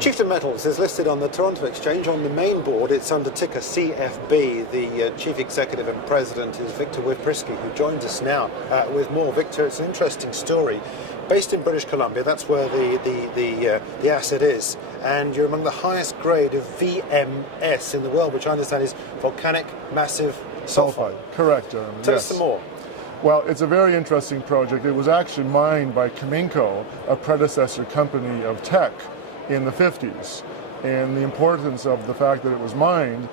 Chieftain Metals is listed on the Toronto Exchange. On the main board, it's under ticker CFB. The Chief Executive and President is Victor Wiprisky, who joins us now with more. Victor, it's an interesting story. Based in British Columbia, that's where the asset is, and you're among the highest grade of VMS in the world, which I understand is volcanic massive sulfide. Correct, Jeremy. Tell us some more. Well, it's a very interesting project. It was actually mined by Caminco, a predecessor company of Teck, in the 50s. And the importance of the fact that it was mined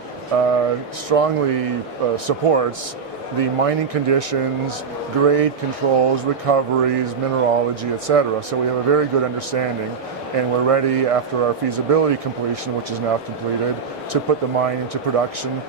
strongly supports the mining conditions, grade controls, recoveries, mineralogy, etc. So we have a very good understanding, and we're ready after our feasibility completion, which is now completed, to put the mine into production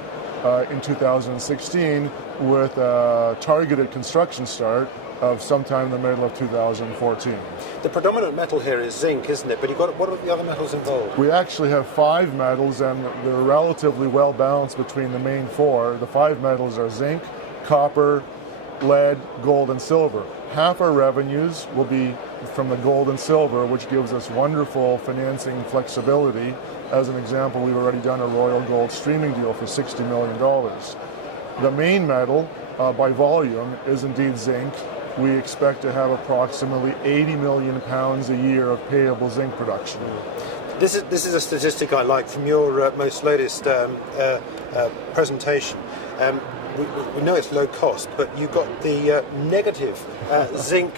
in 2016 with a targeted construction start of sometime in the middle of 2014. The predominant metal here is zinc, isn't it? But what are the other metals involved? We actually have 5 metals, and they're relatively well balanced between the main 4. The 5 metals are zinc, copper, lead, gold, and silver. Half our revenues will be from the gold and silver, which gives us wonderful financing flexibility. As an example, we've already done a Royal Gold streaming deal for $60 million. The main metal, by volume, is indeed zinc. We expect to have approximately 80 million pounds a year of payable zinc production. This is a statistic I like from your most latest presentation. We know it's low cost, but you've got the negative zinc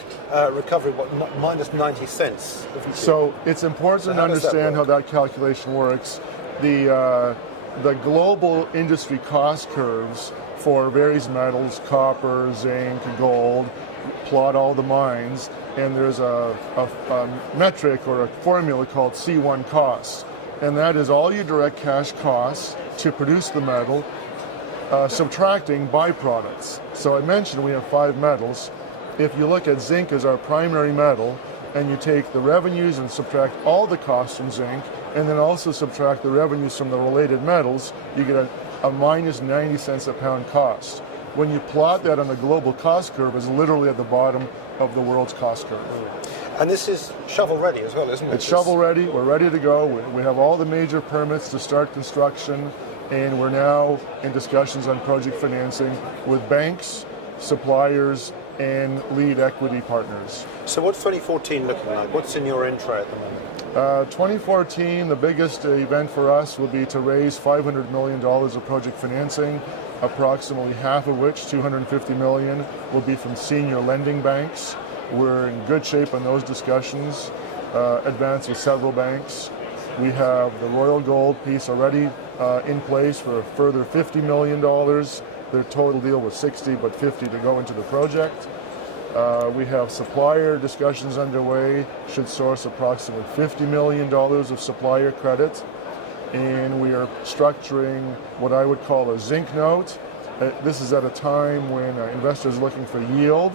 recovery, minus 90 cents. So it's important to understand how that calculation works. The global industry cost curves for various metals, copper, zinc, gold, plot all the mines, and there's a metric or a formula called C1 cost, and that is all your direct cash costs to produce the metal, subtracting byproducts. So I mentioned we have 5 metals. If you look at zinc as our primary metal, and you take the revenues and subtract all the costs from zinc, and then also subtract the revenues from the related metals, you get a minus 90 cents a pound cost. When you plot that on the global cost curve, it's literally at the bottom of the world's cost curve. And this is shovel ready as well, isn't it? It's shovel ready. We're ready to go. We have all the major permits to start construction, and we're now in discussions on project financing with banks, suppliers, and lead equity partners. So what's 2014 looking like? What's in your intro at the moment? 2014, the biggest event for us will be to raise $500 million of project financing, approximately half of which, $250 million, will be from senior lending banks. We're in good shape on those discussions, advanced with several banks. We have the Royal Gold piece already in place for a further $50 million. Their total deal was 60, but 50 to go into the project. We have supplier discussions underway, should source approximately $50 million of supplier credit. And we are structuring what I would call a zinc note. This is at a time when investors are looking for yield,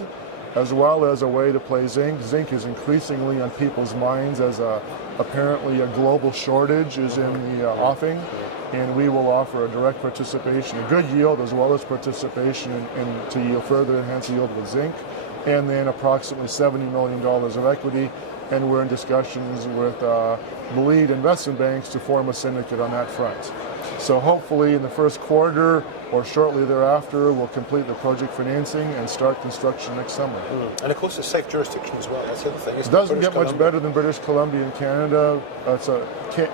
as well as a way to play zinc. Zinc is increasingly on people's minds as apparently a global shortage is in the offing, and we will offer a direct participation, a good yield, as well as participation in to yield further enhance yield with zinc, and then approximately $70 million of equity. And we're in discussions with the lead investment banks to form a syndicate on that front. So hopefully in the first quarter or shortly thereafter, we'll complete the project financing and start construction next summer. And of course, it's a safe jurisdiction as well. That's the other thing. It doesn't get much better than British Columbia and Canada.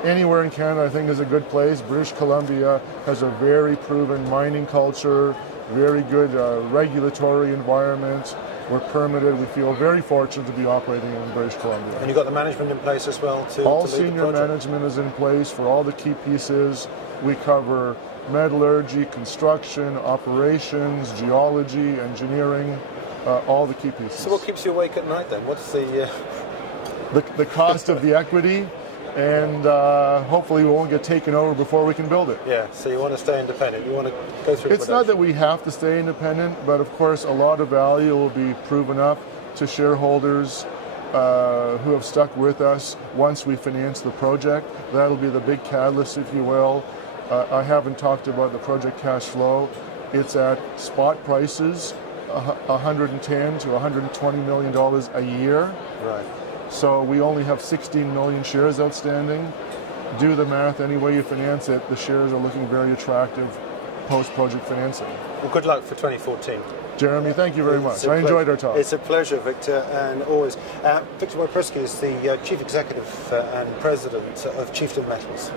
Anywhere in Canada, I think, is a good place. British Columbia has a very proven mining culture, very good regulatory environment. We're permitted. We feel very fortunate to be operating in British Columbia. And you've got the management in place as well to all lead senior the project. management is in place for all the key pieces. We cover metallurgy, construction, operations, geology, engineering, all the key pieces. So what keeps you awake at night then? What's the cost of the equity, and hopefully we won't get taken over before we can build it. Yeah, so you want to stay independent. You want to go through It's not that we have to stay independent, but of course a lot of value will be proven up to shareholders who have stuck with us once we finance the project. That'll be the big catalyst, if you will. I haven't talked about the project cash flow. It's at spot prices, $110 to $120 million a year. Right. So we only have 16 million shares outstanding. do the math, any way you finance it, the shares are looking very attractive post-project financing. Well, good luck for 2014. Jeremy, thank you very much. It's a I enjoyed our talk. It's a pleasure, Victor, and always. Victor Wojprowski is the Chief Executive and President of Chieftain Metals.